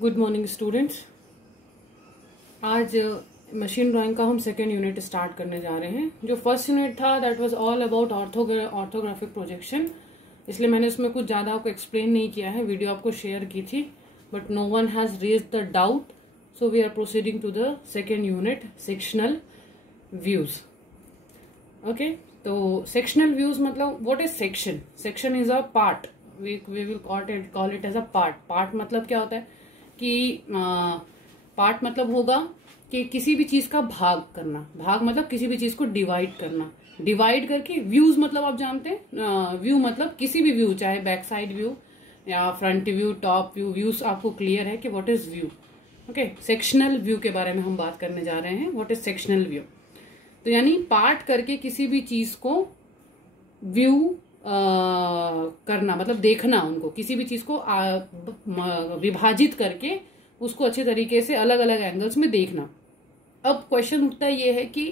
Good morning students. आज machine drawing का हम सेकेंड यूनिट स्टार्ट करने जा रहे हैं। जो फर्स्ट यूनिट था that was all about orthographic projection, इसलिए मैंने उसमें कुछ ज़्यादा आपको एक्सप्लेन नहीं किया है। वीडियो आपको शेयर की थी but no one has raised the doubt, so we are proceeding to the second unit, sectional views. Okay, तो सेक्शनल व्यूज मतलब what is section? Section is a part, we will call it as a part. Part मतलब क्या होता है कि part मतलब होगा कि किसी भी चीज का भाग करना। भाग मतलब किसी भी चीज को डिवाइड करना। डिवाइड करके व्यूज मतलब आप जानते हैं, व्यू मतलब किसी भी व्यू, चाहे बैक साइड व्यू या front view, top view, views आपको क्लियर है कि what is view. Okay, sectional view के बारे में हम बात करने जा रहे हैं। What is sectional view? तो यानी पार्ट करके किसी भी चीज को व्यू करना, मतलब देखना, उनको किसी भी चीज को विभाजित करके उसको अच्छे तरीके से अलग अलग एंगल्स में देखना। अब क्वेश्चन उठता ये है कि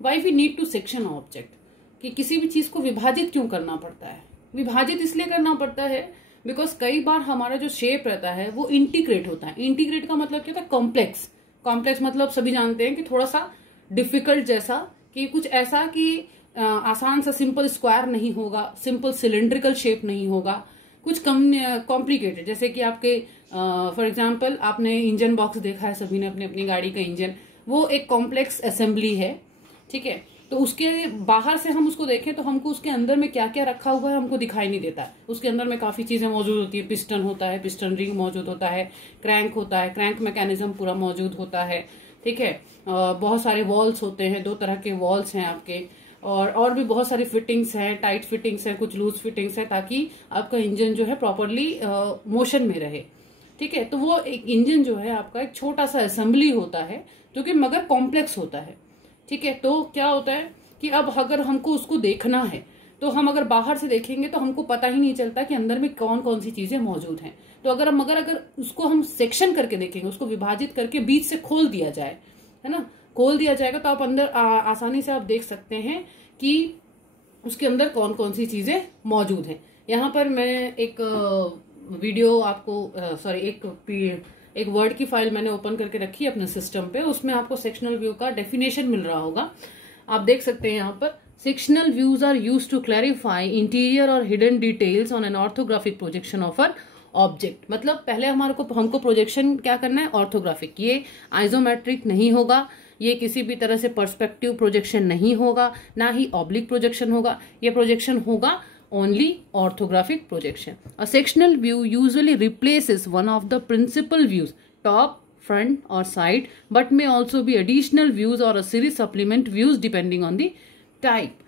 why we need to section object, कि किसी भी चीज को विभाजित क्यों करना पड़ता है? विभाजित इसलिए करना पड़ता है बिकॉज कई बार हमारा जो शेप रहता है वो इंटीग्रेट होता है। इंटीग्रेट का मतलब क्या होता है? कॉम्प्लेक्स। कॉम्प्लेक्स मतलब सभी जानते हैं कि थोड़ा सा डिफिकल्ट जैसा, कि कुछ ऐसा कि आसान सा सिंपल स्क्वायर नहीं होगा, सिंपल सिलेंड्रिकल शेप नहीं होगा, कुछ कॉम्प्लिकेटेड। जैसे कि आपके फॉर एग्जांपल आपने इंजन बॉक्स देखा है सभी ने, अपनी अपनी गाड़ी का इंजन, वो एक कॉम्प्लेक्स असेंबली है, ठीक है। तो उसके बाहर से हम उसको देखें तो हमको उसके अंदर में क्या क्या रखा हुआ है हमको दिखाई नहीं देता है। उसके अंदर में काफी चीजें मौजूद होती है। पिस्टन होता है, पिस्टन रिंग मौजूद होता है, क्रैंक होता है, क्रैंक मैकेनिज्म पूरा मौजूद होता है, ठीक है। बहुत सारे वॉल्स होते हैं, दो तरह के वॉल्स हैं आपके, और भी बहुत सारी फिटिंग्स हैं, टाइट फिटिंग्स हैं, कुछ लूज फिटिंग्स हैं, ताकि आपका इंजन जो है प्रॉपरली मोशन में रहे, ठीक है। तो वो एक इंजन जो है आपका एक छोटा सा असेंबली होता है जो कि मगर कॉम्प्लेक्स होता है, ठीक है। तो क्या होता है कि अब अगर हमको उसको देखना है तो हम अगर बाहर से देखेंगे तो हमको पता ही नहीं चलता कि अंदर में कौन कौन सी चीजें मौजूद हैं। तो अगर उसको हम सेक्शन करके देखेंगे, उसको विभाजित करके बीच से खोल दिया जाए, है ना, खोल दिया जाएगा, तो आप अंदर आसानी से आप देख सकते हैं कि उसके अंदर कौन कौन सी चीजें मौजूद हैं। यहाँ पर मैं एक वीडियो आपको एक वर्ड की फाइल मैंने ओपन करके रखी है अपने सिस्टम पे, उसमें आपको सेक्शनल व्यू का डेफिनेशन मिल रहा होगा। आप देख सकते हैं यहाँ पर, sectional views are used to clarify interior और hidden details on an orthographic projection of an object. मतलब पहले हमको प्रोजेक्शन क्या करना है? ऑर्थोग्राफिक। ये आइसोमेट्रिक नहीं होगा, ये किसी भी तरह से पर्सपेक्टिव प्रोजेक्शन नहीं होगा, ना ही ऑब्लिक प्रोजेक्शन होगा। ये प्रोजेक्शन होगा only orthographic projection. A sectional view usually replaces one of the principal views, top, front or side, but may also be additional views or a series supplement views depending on the type.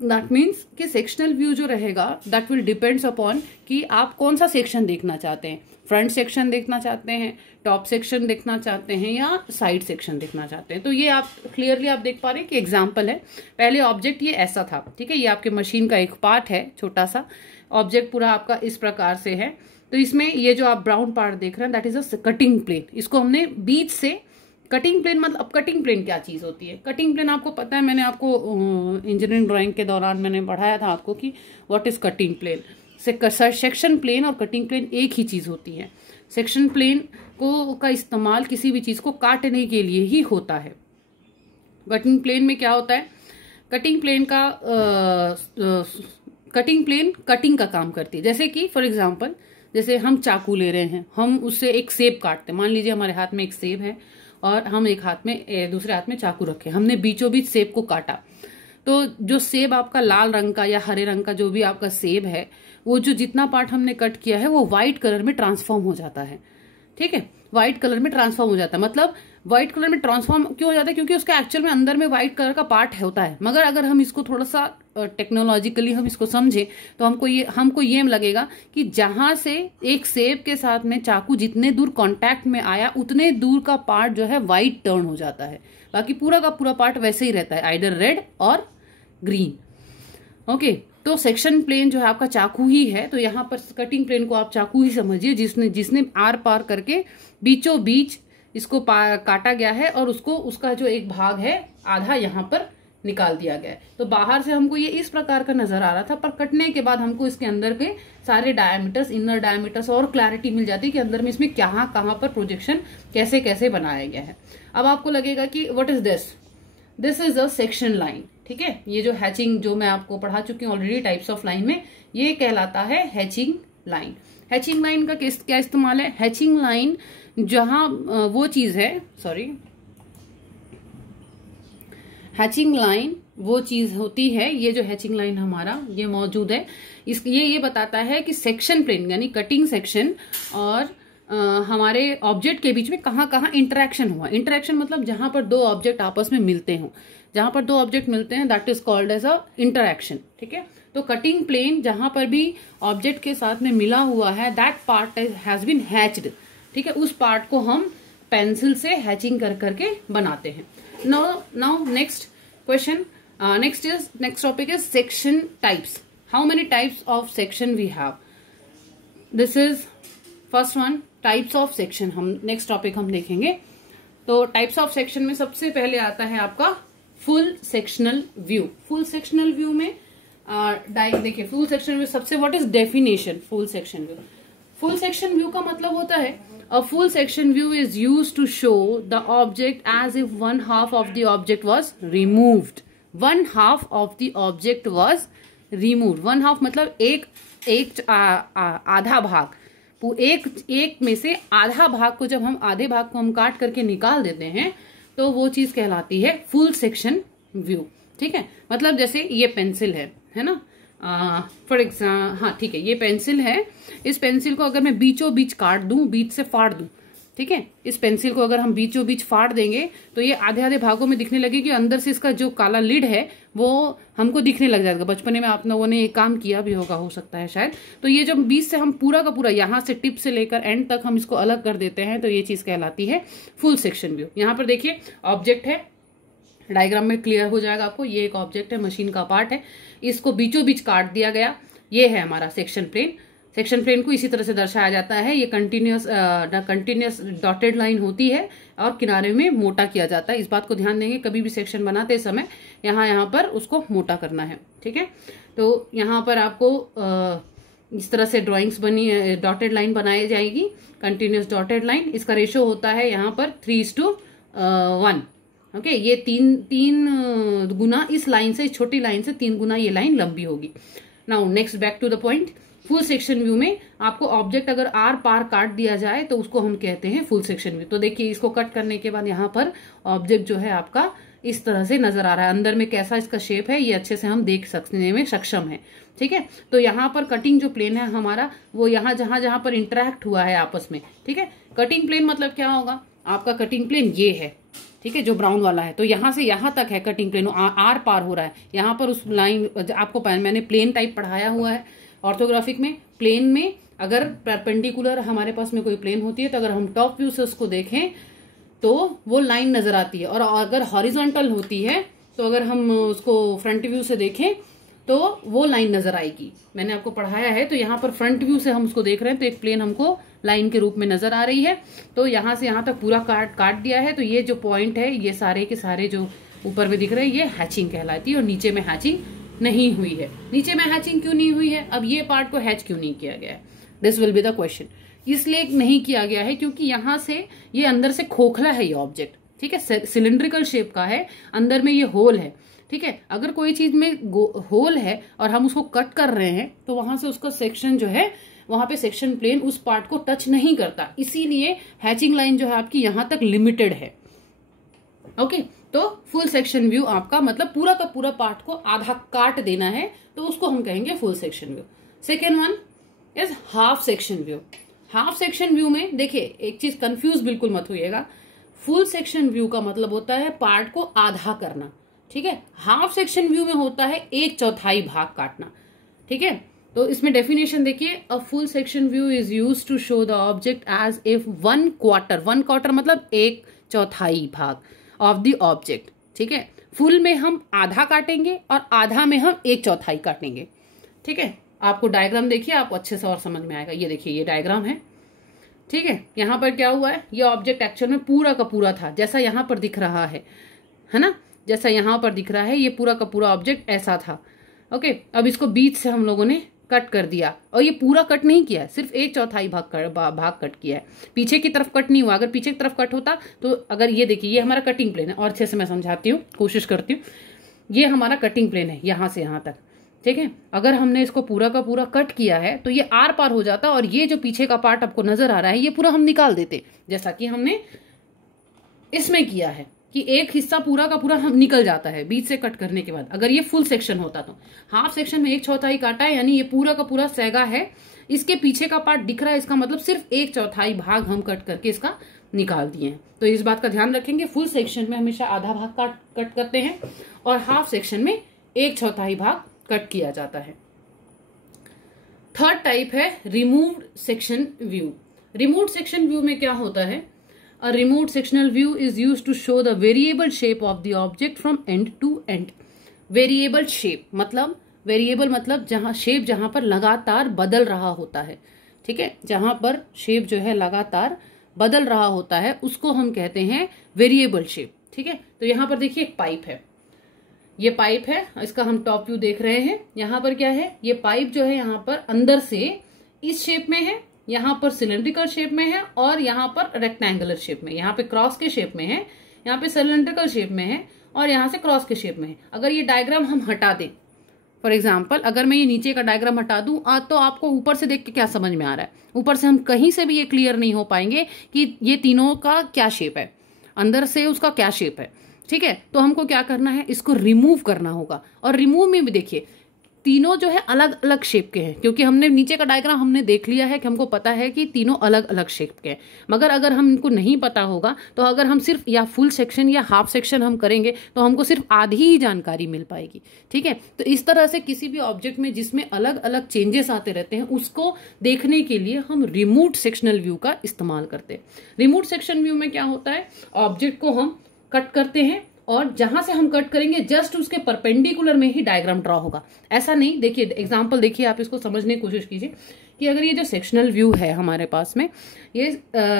That means कि sectional view जो रहेगा that will depends upon कि आप कौन सा section देखना चाहते हैं। फ्रंट सेक्शन देखना चाहते हैं, टॉप सेक्शन देखना चाहते हैं, या साइड सेक्शन देखना चाहते हैं। तो ये आप क्लियरली आप देख पा रहे हैं कि एग्जाम्पल है। पहले ऑब्जेक्ट ये ऐसा था, ठीक है, ये आपके मशीन का एक पार्ट है, छोटा सा ऑब्जेक्ट पूरा आपका इस प्रकार से है। तो इसमें ये जो आप ब्राउन पार्ट देख रहे हैं that is a cutting plane. इसको हमने बीच से, कटिंग प्लेन मतलब, अब कटिंग प्लेन क्या चीज होती है? कटिंग प्लेन आपको पता है, मैंने आपको इंजीनियरिंग ड्राइंग के दौरान मैंने पढ़ाया था आपको कि what is cutting plane. Section plane और कटिंग प्लेन एक ही चीज होती है। सेक्शन प्लेन का इस्तेमाल किसी भी चीज को काटने के लिए ही होता है। कटिंग प्लेन में क्या होता है? कटिंग प्लेन कटिंग का काम करती है। जैसे कि फॉर एग्जांपल, जैसे हम चाकू ले रहे हैं, हम उससे एक सेब काटते हैं। मान लीजिए हमारे हाथ में एक सेब है और हम एक हाथ में, दूसरे हाथ में चाकू रखे, हमने बीचों बीच सेब को काटा। तो जो सेब आपका लाल रंग का या हरे रंग का जो भी आपका सेब है, वो जो जितना पार्ट हमने कट किया है वो व्हाइट कलर में ट्रांसफॉर्म हो जाता है, ठीक है। व्हाइट कलर में ट्रांसफॉर्म हो जाता है। मतलब व्हाइट कलर में ट्रांसफॉर्म क्यों हो जाता है? क्योंकि उसका एक्चुअल में अंदर में व्हाइट कलर का पार्ट होता है। मगर अगर हम इसको थोड़ा सा टेक्नोलॉजिकली हम इसको समझे तो हमको ये लगेगा कि जहां से एक सेब के साथ में चाकू जितने दूर कांटेक्ट में आया उतने दूर का पार्ट जो है व्हाइट टर्न हो जाता है, बाकी पूरा का पूरा पार्ट वैसे ही रहता है, आइदर रेड और ग्रीन। ओके, तो सेक्शन प्लेन जो है आपका चाकू ही है। तो यहाँ पर कटिंग प्लेन को आप चाकू ही समझिए, जिसने आर पार करके बीचों बीच इसको काटा गया है और उसका जो एक भाग है आधा यहाँ पर निकाल दिया गया है। तो बाहर से हमको ये इस प्रकार का नजर आ रहा था, पर कटने के बाद हमको इसके अंदर के सारे डायमीटर्स, इनर डायमीटर्स और क्लैरिटी मिल जाती है कि अंदर में इसमें कहाँ पर प्रोजेक्शन कैसे कैसे बनाया गया है। अब आपको लगेगा कि what is this is a section line. ठीक है, ये जो हैचिंग जो मैं आपको पढ़ा चुकी हूँ ऑलरेडी टाइप्स ऑफ लाइन में, ये कहलाता है हैचिंग लाइन। हैचिंग लाइन का क्या इस्तेमाल है? हैचिंग लाइन जहां वो चीज है, हैचिंग लाइन वो चीज होती है, ये जो हैचिंग लाइन हमारा ये मौजूद है, ये बताता है कि सेक्शन प्लेन यानी कटिंग सेक्शन और हमारे ऑब्जेक्ट के बीच में कहाँ इंटरेक्शन हुआ। इंटरेक्शन मतलब जहां पर दो ऑब्जेक्ट आपस में मिलते हों, जहां पर दो ऑब्जेक्ट मिलते हैं that is called as a interaction. ठीक है, तो कटिंग प्लेन जहां पर भी ऑब्जेक्ट के साथ में मिला हुआ है that part has been hatched. ठीक है, उस पार्ट को हम पेंसिल से हैचिंग कर करके बनाते हैं। Now next question, next topic is section types. How many types of section we have? This is first one, types of section. हम नेक्स्ट टॉपिक हम देखेंगे। तो टाइप्स ऑफ सेक्शन में सबसे पहले आता है आपका full sectional view. Full sectional view में देखिए, फुल सेक्शन व्यू सबसे what is definition full section view? Full section view का मतलब होता है a full section view is used to show the object as if one half of the object was removed. One half of the object was removed. One half मतलब एक आधा भाग, एक में से आधा भाग को जब हम आधे भाग को हम काट करके निकाल देते हैं तो वो चीज कहलाती है फुल सेक्शन व्यू। ठीक है, मतलब जैसे ये पेंसिल है ना, फॉर एग्जाम्पल, हाँ ठीक है, ये पेंसिल है। इस पेंसिल को अगर मैं बीचों बीच काट दूं, बीच से फाड़ दूं, ठीक है, इस पेंसिल को अगर हम बीचों बीच फाड़ देंगे तो ये आधे आधे भागों में दिखने लगेगी। अंदर से इसका जो काला लिड है वो हमको दिखने लग जाएगा। बचपने में आप लोगों ने ये काम किया भी होगा, हो सकता है शायद। तो ये जब बीच से हम पूरा का पूरा यहाँ से टिप से लेकर एंड तक हम इसको अलग कर देते हैं तो ये चीज कहलाती है फुल सेक्शन व्यू। यहाँ पर देखिए ऑब्जेक्ट है, डायग्राम में क्लियर हो जाएगा आपको। ये एक ऑब्जेक्ट है, मशीन का पार्ट है, इसको बीचों बीच काट दिया गया। ये है हमारा सेक्शन प्लेन। सेक्शन प्लेन को इसी तरह से दर्शाया जाता है। ये कंटिन्यूअस डॉटेड लाइन होती है और किनारे में मोटा किया जाता है। इस बात को ध्यान देंगे कभी भी सेक्शन बनाते समय यहाँ पर उसको मोटा करना है। ठीक है, तो यहाँ पर आपको इस तरह से ड्राइंग्स बनी, डॉटेड लाइन बनाई जाएगी, कंटिन्यूअस डॉटेड लाइन। इसका रेशो होता है यहाँ पर 3:1। ओके, ये तीन गुना इस लाइन से, इस छोटी लाइन से 3 गुना ये लाइन लंबी होगी। Now next back to the point. Full section view में आपको ऑब्जेक्ट अगर आर पार काट दिया जाए तो उसको हम कहते हैं फुल सेक्शन व्यू। तो देखिए, इसको कट करने के बाद यहाँ पर ऑब्जेक्ट जो है आपका इस तरह से नजर आ रहा है। अंदर में कैसा इसका शेप है ये अच्छे से हम देख सकने में सक्षम है। ठीक है, तो यहाँ पर कटिंग जो प्लेन है हमारा, वो यहाँ जहां पर इंटरेक्ट हुआ है आपस में। ठीक है, कटिंग प्लेन मतलब क्या होगा? आपका कटिंग प्लेन ये है, ठीक है, जो ब्राउन वाला है। तो यहाँ से यहाँ तक है कटिंग प्लेन, आर पार हो रहा है। यहाँ पर उस लाइन, आपको मैंने प्लेन टाइप पढ़ाया हुआ है ऑर्थोग्राफिक में। प्लेन में अगर परपेंडिकुलर हमारे पास में कोई प्लेन होती है तो अगर हम टॉप व्यू से उसको देखें तो वो लाइन नजर आती है, और अगर हॉरिजॉन्टल होती है तो अगर हम उसको फ्रंट व्यू से देखें तो वो लाइन नजर आएगी। मैंने आपको पढ़ाया है। तो यहाँ पर फ्रंट व्यू से हम उसको देख रहे हैं तो एक प्लेन हमको लाइन के रूप में नजर आ रही है। तो यहाँ से यहाँ तक पूरा काट दिया है। तो ये जो पॉइंट है, ये सारे के सारे जो ऊपर में दिख रहे हैं, ये हैचिंग कहलाती है। और नीचे में हैचिंग नहीं हुई है। नीचे में हैचिंग क्यों नहीं हुई है? अब ये पार्ट को हैच क्यों नहीं किया गया है? This will be the question. इसलिए नहीं किया गया है क्योंकि यहाँ से ये अंदर से खोखला है ये ऑब्जेक्ट। ठीक है, सिलिंड्रिकल शेप का है, अंदर में ये होल है। ठीक है, अगर कोई चीज में होल है और हम उसको कट कर रहे हैं तो वहां से उसका सेक्शन जो है, वहां पे सेक्शन प्लेन उस पार्ट को टच नहीं करता। इसीलिए हैचिंग लाइन जो है आपकी यहां तक लिमिटेड है। ओके, तो फुल सेक्शन व्यू आपका मतलब पूरा का पूरा पार्ट को आधा काट देना है, तो उसको हम कहेंगे full section view. Second one is half section view. Half section view में देखिए, एक चीज कंफ्यूज बिल्कुल मत होइएगा। फुल सेक्शन व्यू का मतलब होता है पार्ट को आधा करना। ठीक है, हाफ सेक्शन व्यू में होता है 1/4 भाग काटना। ठीक है, तो इसमें डेफिनेशन देखिए, a full section view is used to show the object as if 1/4 मतलब 1/4 भाग ऑफ द ऑब्जेक्ट। ठीक है, फुल में हम आधा काटेंगे और आधा में हम 1/4 काटेंगे। ठीक है, आपको डायग्राम देखिए, आपको अच्छे से और समझ में आएगा। ये देखिए, ये डायग्राम है। ठीक है, यहाँ पर क्या हुआ है, ये ऑब्जेक्ट एक्चुअल में पूरा का पूरा था जैसा यहाँ पर दिख रहा है ना। जैसा यहाँ पर दिख रहा है, ये पूरा का पूरा ऑब्जेक्ट ऐसा था। ओके, अब इसको बीच से हम लोगों ने कट कर दिया, और ये पूरा कट नहीं किया है, सिर्फ 1/4 भाग कट किया है, पीछे की तरफ कट नहीं हुआ। अगर पीछे की तरफ कट होता तो, अगर ये देखिए, ये हमारा कटिंग प्लेन है, और अच्छे से मैं समझाती हूँ, कोशिश करती हूँ। ये हमारा कटिंग प्लेन है यहाँ से यहाँ तक, ठीक है। अगर हमने इसको पूरा का पूरा कट किया है तो ये आर पार हो जाता, और ये जो पीछे का पार्ट आपको नजर आ रहा है ये पूरा हम निकाल देते, जैसा कि हमने इसमें किया है कि एक हिस्सा पूरा का पूरा हम निकल जाता है बीच से कट करने के बाद। अगर ये फुल सेक्शन होता तो हाफ सेक्शन में 1/4 काटा है, यानी ये पूरा का पूरा सेगा है, इसके पीछे का पार्ट दिख रहा है, इसका मतलब सिर्फ 1/4 भाग हम कट करके इसका निकाल दिए हैं। तो इस बात का ध्यान रखेंगे, फुल सेक्शन में हमेशा आधा भाग कट करते हैं, और हाफ सेक्शन में 1/4 भाग कट किया जाता है। थर्ड टाइप है removed section view. Removed section view में क्या होता है? A removed sectional view is used to show the variable shape of the object from end to end. Variable shape मतलब जहां शेप जहां पर लगातार बदल रहा होता है, ठीक है, जहां पर शेप जो है लगातार बदल रहा होता है उसको हम कहते हैं वेरिएबल शेप, ठीक है। तो यहाँ पर देखिए एक पाइप है, ये पाइप है, इसका हम टॉप व्यू देख रहे हैं। यहाँ पर क्या है, ये पाइप जो है यहाँ पर अंदर से इस शेप में है, यहाँ पर सिलेंड्रिकल शेप में है, और यहाँ पर रेक्टेंगुलर शेप में, यहाँ पे क्रॉस के शेप में है, यहाँ पे सिलेंड्रिकल शेप में है, और यहाँ से क्रॉस के शेप में है। अगर ये डायग्राम हम हटा दें, फॉर एग्जाम्पल अगर मैं ये नीचे का डायग्राम हटा दूं तो आपको ऊपर से देख के क्या समझ में आ रहा है? ऊपर से हम कहीं से भी ये क्लियर नहीं हो पाएंगे कि ये तीनों का क्या शेप है, अंदर से उसका क्या शेप है, ठीक है। तो हमको क्या करना है, इसको रिमूव करना होगा। और रिमूव में भी देखिए तीनों जो है अलग अलग शेप के हैं, क्योंकि हमने नीचे का डायग्राम हमने देख लिया है कि हमको पता है कि तीनों अलग अलग शेप के हैं। मगर अगर हमको नहीं पता होगा तो अगर हम सिर्फ या फुल सेक्शन या हाफ सेक्शन हम करेंगे तो हमको सिर्फ आधी ही जानकारी मिल पाएगी, ठीक है। तो इस तरह से किसी भी ऑब्जेक्ट में जिसमें अलग अलग चेंजेस आते रहते हैं उसको देखने के लिए हम रिमूव्ड सेक्शनल व्यू का इस्तेमाल करते हैं। रिमूव्ड सेक्शन व्यू में क्या होता है, ऑब्जेक्ट को हम कट करते हैं, और जहां से हम कट करेंगे जस्ट उसके परपेंडिकुलर में ही डायग्राम ड्रॉ होगा। ऐसा नहीं, देखिए एग्जांपल देखिए, आप इसको समझने की कोशिश कीजिए कि अगर ये जो सेक्शनल व्यू है हमारे पास में, ये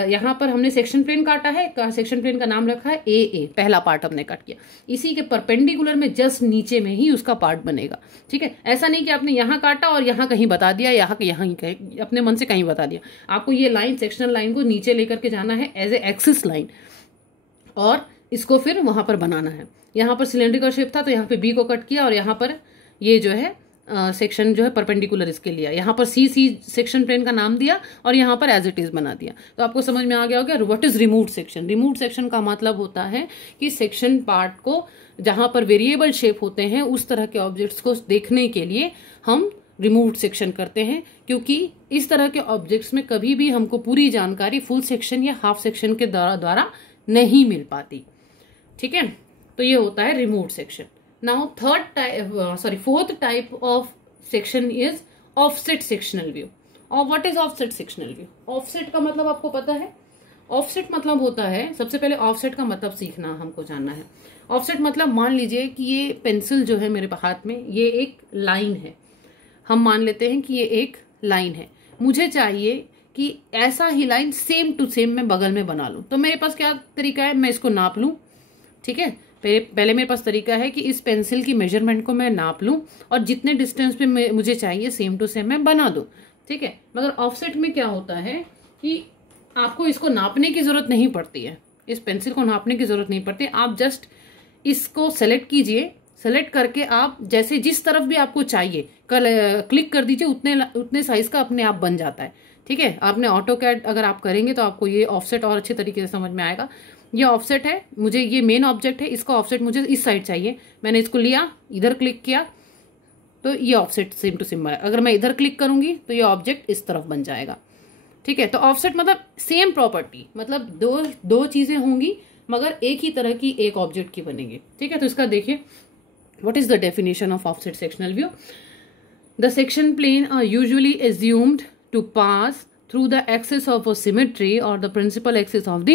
यहाँ पर हमने सेक्शन प्लेन काटा है, सेक्शन प्लेन का नाम रखा है ए, पहला पार्ट हमने कट किया, इसी के परपेंडिकुलर में जस्ट नीचे में ही उसका पार्ट बनेगा, ठीक है। ऐसा नहीं कि आपने यहाँ काटा और यहाँ कहीं बता दिया, यहाँ कहीं अपने मन से कहीं बता दिया। आपको ये लाइन, सेक्शनल लाइन को नीचे लेकर के जाना है एज ए एक्सिस लाइन, और इसको फिर वहां पर बनाना है। यहाँ पर सिलेंड्रिकल शेप था तो यहाँ पे बी को कट किया, और यहाँ पर ये जो है सेक्शन जो है परपेंडिकुलर इसके लिया, यहाँ पर सी सेक्शन प्लेन का नाम दिया, और यहाँ पर एज इट इज बना दिया। तो आपको समझ में आ गया होगा what is removed section. Removed section का मतलब होता है कि सेक्शन पार्ट को जहां पर वेरिएबल शेप होते हैं उस तरह के ऑब्जेक्ट्स को देखने के लिए हम रिमूव्ड सेक्शन करते हैं, क्योंकि इस तरह के ऑब्जेक्ट्स में कभी भी हमको पूरी जानकारी फुल सेक्शन या हाफ सेक्शन के द्वारा नहीं मिल पाती, ठीक है। तो ये होता है removed section. Now fourth type of section is offset sectional view. और what is offset sectional view? Offset का मतलब आपको पता है? ऑफसेट मतलब होता है, सबसे पहले ऑफसेट का मतलब सीखना हमको जानना है। ऑफसेट मतलब मान लीजिए कि ये पेंसिल जो है मेरे हाथ में, ये एक लाइन है, हम मान लेते हैं कि ये एक लाइन है, मुझे चाहिए कि ऐसा ही लाइन सेम टू सेम मैं बगल में बना लूं। तो मेरे पास क्या तरीका है, मैं इसको नाप लूं, ठीक है। पहले मेरे पास तरीका है कि इस पेंसिल की मेजरमेंट को मैं नाप लूं, और जितने डिस्टेंस पे मुझे चाहिए सेम टू सेम मैं बना दूं, ठीक है। मगर ऑफसेट में क्या होता है कि आपको इसको नापने की जरूरत नहीं पड़ती है, इस पेंसिल को नापने की जरूरत नहीं पड़ती। आप जस्ट इसको सेलेक्ट कीजिए, सेलेक्ट करके आप जैसे जिस तरफ भी आपको चाहिए क्लिक कर दीजिए, उतने साइज का अपने आप बन जाता है, ठीक है। आपने ऑटोकैड अगर आप करेंगे तो आपको ये ऑफसेट और अच्छे तरीके से समझ में आएगा। ये ऑफसेट है, मुझे ये मेन ऑब्जेक्ट है, इसका ऑफसेट मुझे इस साइड चाहिए, मैंने इसको लिया, इधर क्लिक किया तो ये ऑफसेट सेम टू सेम है। अगर मैं इधर क्लिक करूंगी तो ये ऑब्जेक्ट इस तरफ बन जाएगा, ठीक है। तो ऑफसेट मतलब सेम प्रॉपर्टी, मतलब दो चीजें होंगी मगर एक ही तरह की एक ऑब्जेक्ट की बनेगी, ठीक है। तो इसका देखिए what is the definition of offset sectional view. The section plane are usually assumed to pass through the axis of a symmetry or the principal axis of the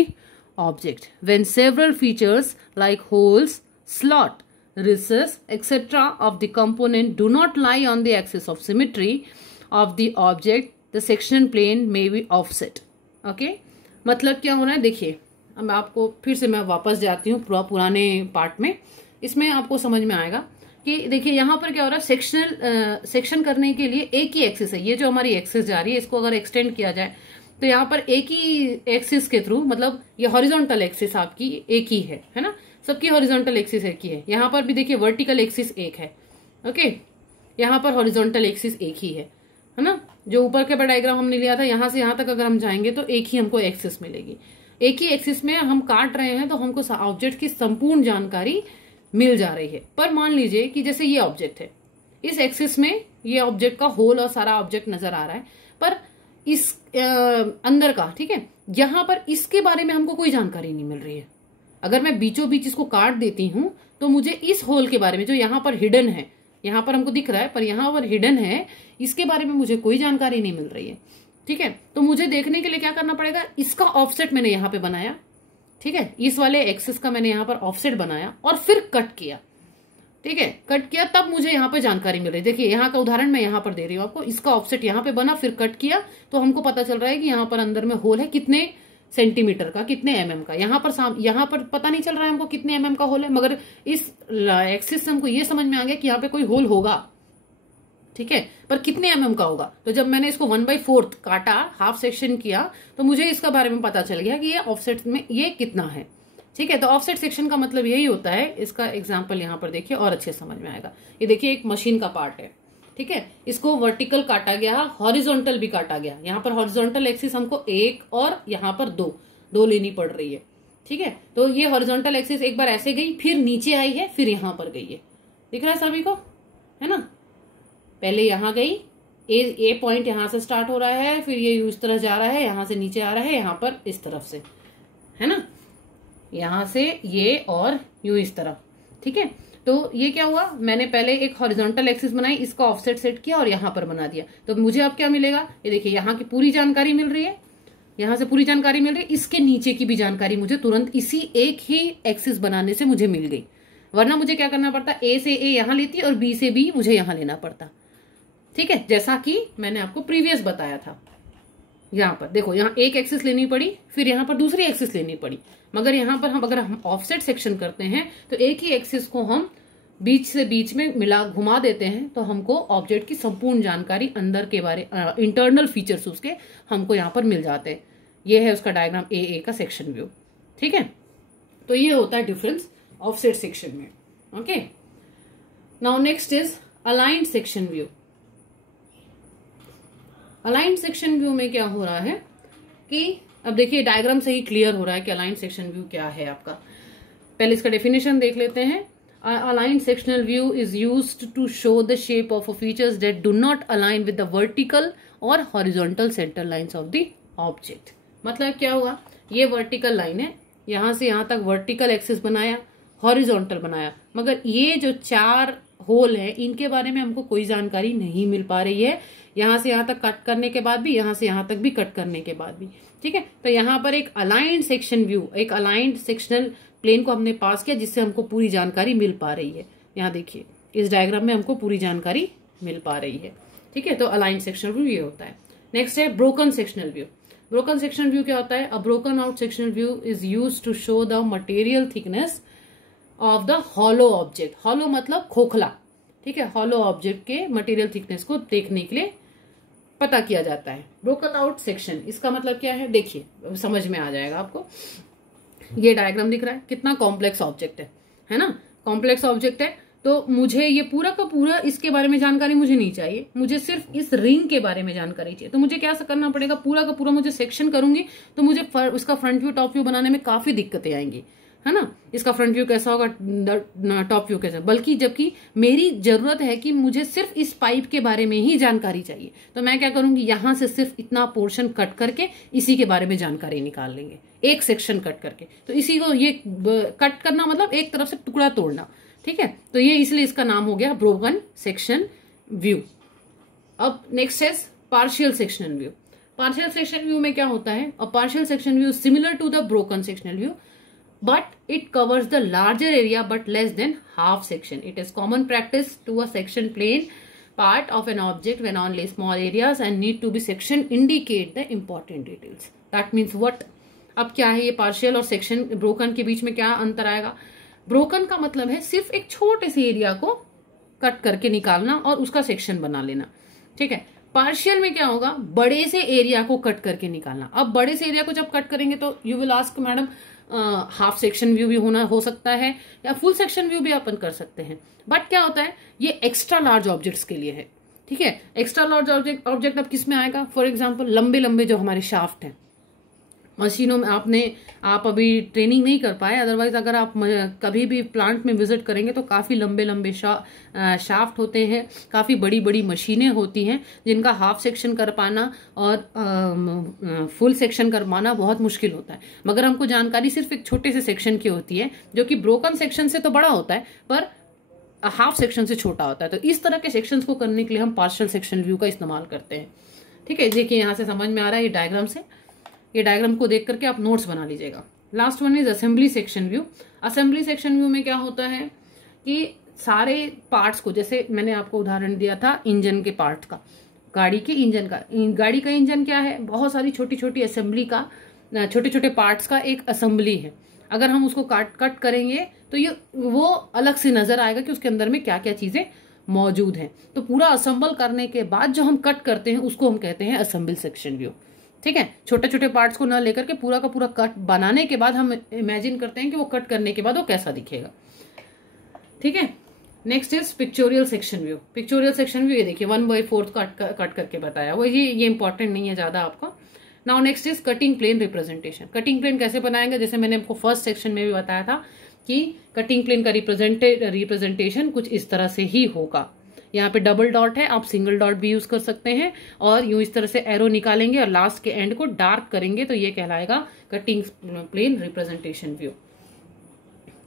object when several features like holes, slot, recess, etc. of the component do not lie on the axis of symmetry of the object, the section plane may be offset. Okay? मतलब क्या हो रहा है, देखिए अब आपको फिर से मैं वापस जाती हूँ पुराने पार्ट में। इसमें आपको समझ में आएगा कि देखिए यहाँ पर क्या हो रहा है, सेक्शन करने के लिए एक ही एक्सिस है। ये जो हमारी एक्सिस जा रही है इसको अगर एक्सटेंड किया जाए तो यहाँ पर एक ही एक्सिस के थ्रू, मतलब ये हॉरिजॉन्टल एक्सिस आपकी एक ही है ना, सबकी हॉरिजॉन्टल एक्सिस एक ही है। यहाँ पर भी देखिए वर्टिकल एक्सिस एक है, ओके, यहाँ पर हॉरिजॉन्टल एक्सिस एक ही है ना। जो ऊपर के डायग्राम हमने लिया था यहाँ से यहाँ तक अगर हम जाएंगे तो एक ही हमको एक्सिस मिलेगी। एक ही एक्सिस में हम काट रहे हैं तो हमको ऑब्जेक्ट की संपूर्ण जानकारी मिल जा रही है। पर मान लीजिए कि जैसे ये ऑब्जेक्ट है, इस एक्सिस में ये ऑब्जेक्ट का होल और सारा ऑब्जेक्ट नजर आ रहा है, पर इस अंदर का, ठीक है, यहां पर इसके बारे में हमको कोई जानकारी नहीं मिल रही है। अगर मैं बीचों बीच इसको काट देती हूं तो मुझे इस होल के बारे में, जो यहाँ पर हिडन है, यहाँ पर हमको दिख रहा है पर यहाँ पर हिडन है, इसके बारे में मुझे कोई जानकारी नहीं मिल रही है। ठीक है, तो मुझे देखने के लिए क्या करना पड़ेगा, इसका ऑफसेट मैंने यहाँ पे बनाया, ठीक है, इस वाले एक्सिस का मैंने यहाँ पर ऑफसेट बनाया और फिर कट किया। ठीक है, कट किया तब मुझे यहाँ पे जानकारी मिल रही है। देखिए यहाँ का उदाहरण मैं यहाँ पर दे रही हूँ आपको, इसका ऑफसेट यहाँ पे बना, फिर कट किया तो हमको पता चल रहा है कि यहाँ पर अंदर में होल है कितने सेंटीमीटर का, कितने एमएम का। यहाँ पर पता नहीं चल रहा है हमको कितने एमएम का होल है, मगर इस एक्सिस से हमको ये समझ में आ गया कि यहाँ पे कोई होल होगा। ठीक है, पर कितने एमएम का होगा। तो जब मैंने इसको 1/4 काटा, हाफ सेक्शन किया, तो मुझे इसका बारे में पता चल गया कि ये ऑफसेट में ये कितना है। ठीक है, तो ऑफसेट सेक्शन का मतलब यही होता है। इसका एग्जांपल यहाँ पर देखिए और अच्छे समझ में आएगा। ये देखिए एक मशीन का पार्ट है, ठीक है, इसको वर्टिकल काटा गया, हॉरिजॉन्टल भी काटा गया। यहाँ पर हॉरिजॉन्टल एक्सिस हमको 1 और यहाँ पर 2 लेनी पड़ रही है। ठीक है, तो ये हॉरिजॉन्टल एक्सिस एक बार ऐसे गई, फिर नीचे आई है, फिर यहाँ पर गई है। दिख रहा है सभी को, है ना। पहले यहाँ गई, ए पॉइंट यहाँ से स्टार्ट हो रहा है, फिर ये इस तरह जा रहा है, यहाँ से नीचे आ रहा है, यहाँ पर इस तरफ से, है ना, यहाँ से ये और यूं इस तरफ। ठीक है, तो ये क्या हुआ, मैंने पहले एक हॉरिजॉन्टल एक्सिस बनाई, इसका ऑफसेट सेट किया और यहाँ पर बना दिया। तो मुझे अब क्या मिलेगा, ये देखिए यहाँ की पूरी जानकारी मिल रही है, यहाँ से पूरी जानकारी मिल रही है, इसके नीचे की भी जानकारी मुझे तुरंत इसी एक ही एक्सिस बनाने से मुझे मिल गई। वरना मुझे क्या करना पड़ता, ए से ए यहाँ लेती और बी से बी मुझे यहाँ लेना पड़ता। ठीक है, जैसा कि मैंने आपको प्रीवियस बताया था। यहाँ पर देखो, यहाँ एक एक्सिस लेनी पड़ी, फिर यहाँ पर दूसरी एक्सिस लेनी पड़ी, मगर यहाँ पर अगर हम ऑफसेट सेक्शन करते हैं तो एक ही एक्सिस को हम बीच से बीच में मिला घुमा देते हैं, तो हमको ऑब्जेक्ट की संपूर्ण जानकारी अंदर के बारे, इंटरनल फीचर्स उसके हमको यहाँ पर मिल जाते हैं। ये है उसका डायग्राम ए का सेक्शन व्यू। ठीक है, तो ये होता है डिफरेंस ऑफसेट सेक्शन में। Okay, now next is aligned section view. Aligned section view में क्या हो रहा है कि अब देखिए डायग्राम से ही क्लियर हो रहा है कि अलाइंड सेक्शन व्यू क्या है आपका। पहले इसका डेफिनेशन देख लेते हैं। Aligned sectional view is used to show the shape of features that do not align with the vertical और horizontal centre lines of the object. मतलब क्या हुआ, ये वर्टिकल लाइन है, यहां से यहां तक वर्टिकल एक्सिस बनाया, हॉरिजॉन्टल बनाया, मगर ये जो 4 होल है इनके बारे में हमको कोई जानकारी नहीं मिल पा रही है। यहां से यहां तक कट करने के बाद भी, यहां से यहां तक भी कट करने के बाद भी। ठीक है, तो यहाँ पर एक अलाइंड सेक्शन व्यू, एक अलाइंड सेक्शनल प्लेन को हमने पास किया जिससे हमको पूरी जानकारी मिल पा रही है। यहाँ देखिए इस डायग्राम में हमको पूरी जानकारी मिल पा रही है। ठीक है, तो अलाइंड सेक्शनल व्यू ये होता है। नेक्स्ट है broken sectional view. Broken sectional view क्या होता है, a broken out sectional view is used to show the material thickness of the hollow object. Hollow मतलब खोखला। ठीक है, हॉलो ऑब्जेक्ट के मटेरियल थिकनेस को देखने के लिए पता किया जाता है। ब्रोकन आउट सेक्शन, इसका मतलब क्या है, देखिए समझ में आ जाएगा आपको। ये डायग्राम दिख रहा है, कितना कॉम्प्लेक्स ऑब्जेक्ट है ना, कॉम्प्लेक्स ऑब्जेक्ट है। तो मुझे ये पूरा का पूरा इसके बारे में जानकारी मुझे नहीं चाहिए, मुझे सिर्फ इस रिंग के बारे में जानकारी चाहिए। तो मुझे क्या करना पड़ेगा, पूरा का पूरा मुझे सेक्शन करूंगी तो मुझे उसका फ्रंट व्यू टॉप व्यू बनाने में काफी दिक्कतें आएंगी, है ना। इसका फ्रंट व्यू कैसा होगा, टॉप व्यू कैसा, बल्कि जबकि मेरी जरूरत है कि मुझे सिर्फ इस पाइप के बारे में ही जानकारी चाहिए, तो मैं क्या करूंगी, यहां से सिर्फ इतना पोर्शन कट करके इसी के बारे में जानकारी निकाल लेंगे, एक सेक्शन कट करके। तो इसी को ये कट करना मतलब एक तरफ से टुकड़ा तोड़ना। ठीक है, तो ये इसलिए इसका नाम हो गया ब्रोकन सेक्शन व्यू। अब नेक्स्ट है partial sectional view. Partial section view में क्या होता है, a partial section view similar to the broken sectional view but it covers the larger area but less than half section. It is common practice to a section plane part of an object when only small areas and need to be section indicate the important details. That means what? अब क्या है ये partial और section broken के बीच में क्या अंतर आएगा। ब्रोकन का मतलब है सिर्फ एक छोटे से एरिया को कट करके निकालना और उसका सेक्शन बना लेना, ठीक है। पार्शियल में क्या होगा, बड़े से एरिया को कट करके निकालना। अब बड़े से एरिया को जब कट करेंगे तो you will ask madam half section view भी हो सकता है या फुल सेक्शन व्यू भी अपन कर सकते हैं, बट क्या होता है ये एक्स्ट्रा लार्ज ऑब्जेक्ट्स के लिए है, ठीक है। एक्स्ट्रा लार्ज ऑब्जेक्ट अब किस में आएगा, फॉर एग्जांपल लंबे लंबे जो हमारे शाफ्ट हैं मशीनों में, आप अभी ट्रेनिंग नहीं कर पाए, अदरवाइज अगर आप कभी भी प्लांट में विजिट करेंगे तो काफी लंबे लंबे शाफ्ट होते हैं, काफी बड़ी बड़ी मशीनें होती हैं जिनका हाफ सेक्शन कर पाना और फुल सेक्शन कर पाना बहुत मुश्किल होता है। मगर हमको जानकारी सिर्फ एक छोटे से सेक्शन की होती है जो कि ब्रोकन सेक्शन से तो बड़ा होता है पर हाफ सेक्शन से छोटा होता है। तो इस तरह के सेक्शंस को करने के लिए हम पार्शियल सेक्शन व्यू का इस्तेमाल करते हैं, ठीक है। देखिए यहां से समझ में आ रहा है ये डायग्राम से, ये डायग्राम को देख करके आप नोट्स बना लीजिएगा। Last one is assembly section view. Assembly section view में क्या होता है कि सारे पार्ट्स को, जैसे मैंने आपको उदाहरण दिया था इंजन के पार्ट का, गाड़ी के इंजन का, गाड़ी का इंजन क्या है, बहुत सारी छोटी छोटी असेंबली का, छोटे छोटे पार्ट्स का एक असेंबली है। अगर हम उसको कट करेंगे तो ये वो अलग से नजर आएगा कि उसके अंदर में क्या क्या चीजें मौजूद हैं। तो पूरा असेंबल करने के बाद जो हम कट करते हैं उसको हम कहते हैं असेंबल सेक्शन व्यू, ठीक है। छोटे छोटे पार्ट्स को ना लेकर के पूरा का पूरा कट बनाने के बाद हम इमेजिन करते हैं कि वो कट करने के बाद वो कैसा दिखेगा, ठीक है। Next is pictorial section view. Pictorial section view ये देखिए 1/4 कट करके बताया वो, ये इंपॉर्टेंट नहीं है ज्यादा आपका। Now next is cutting plane representation. Cutting plane कैसे बनाएंगे, जैसे मैंने आपको फर्स्ट सेक्शन में भी बताया था कि कटिंग प्लेन का रिप्रेजेंटेशन कुछ इस तरह से ही होगा। यहाँ पे डबल डॉट है, आप सिंगल डॉट भी यूज कर सकते हैं और यूं इस तरह से एरो निकालेंगे और लास्ट के एंड को डार्क करेंगे तो ये कहलाएगा कटिंग प्लेन रिप्रेजेंटेशन व्यू,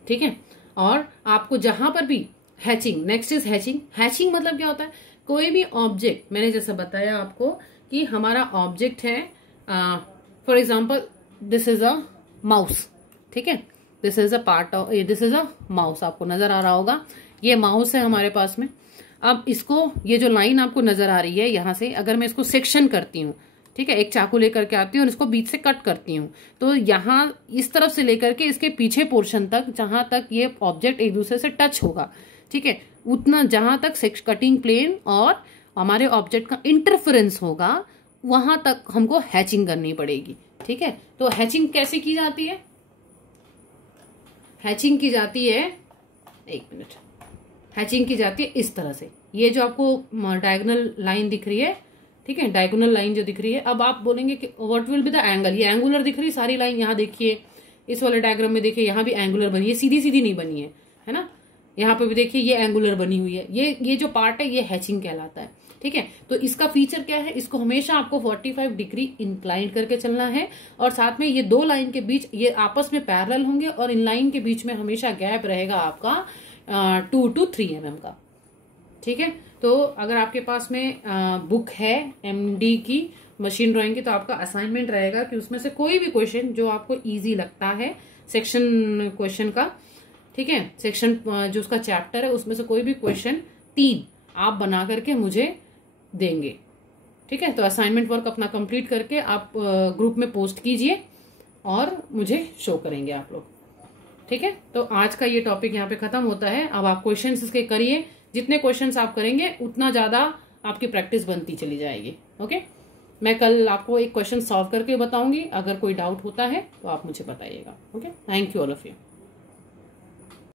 ठीक है। और आपको जहां पर भी hatching, next is hatching. Hatching मतलब क्या होता है, कोई भी ऑब्जेक्ट, मैंने जैसे बताया आपको कि हमारा ऑब्जेक्ट है, for example this is a mouse, ठीक है, this is a part of, this is a mouse, आपको नजर आ रहा होगा ये माउस है हमारे पास में। अब इसको, ये जो लाइन आपको नजर आ रही है यहां से, अगर मैं इसको सेक्शन करती हूँ, ठीक है, एक चाकू लेकर के आती हूँ और इसको बीच से कट करती हूँ, तो यहाँ इस तरफ से लेकर के इसके पीछे पोर्शन तक, जहां तक ये ऑब्जेक्ट एक दूसरे से टच होगा, ठीक है, उतना जहां तक कटिंग प्लेन और हमारे ऑब्जेक्ट का इंटरफेरेंस होगा वहां तक हमको हैचिंग करनी पड़ेगी, ठीक है। तो हैचिंग कैसे की जाती है, हैचिंग की जाती है, एक मिनट, हैचिंग की जाती है इस तरह से। ये जो आपको डायगोनल लाइन दिख रही है, ठीक है, डायगोनल लाइन जो दिख रही है, अब आप बोलेंगे कि what will be the angle, ये एंगुलर दिख रही है सारी लाइन, यहाँ देखिए इस वाले डायग्राम में देखिए यहाँ भी एंगुलर बनी है, सीधी सीधी नहीं बनी है ना, यहाँ पे भी देखिए ये एंगुलर बनी हुई है, ये जो पार्ट है ये हैचिंग कहलाता है, ठीक है। तो इसका फीचर क्या है, इसको हमेशा आपको 45 डिग्री इंक्लाइन करके चलना है और साथ में ये दो लाइन के बीच ये आपस में पैरेलल होंगे और इन लाइन के बीच में हमेशा गैप रहेगा आपका 2 to 3 mm का, ठीक है। तो अगर आपके पास में बुक है MD की मशीन ड्राइंग की, तो आपका असाइनमेंट रहेगा कि उसमें से कोई भी क्वेश्चन जो आपको इजी लगता है सेक्शन क्वेश्चन का, ठीक है, सेक्शन जो उसका चैप्टर है उसमें से कोई भी क्वेश्चन 3 आप बना करके मुझे देंगे, ठीक है। तो असाइनमेंट वर्क अपना कंप्लीट करके आप ग्रुप में पोस्ट कीजिए और मुझे शो करेंगे आप लोग, ठीक है। तो आज का ये टॉपिक यहाँ पे खत्म होता है। अब आप क्वेश्चंस इसके करिए, जितने क्वेश्चंस आप करेंगे उतना ज्यादा आपकी प्रैक्टिस बनती चली जाएगी, ओके। मैं कल आपको एक क्वेश्चन सॉल्व करके बताऊंगी, अगर कोई डाउट होता है तो आप मुझे बताइएगा, okay. Thank you all of you.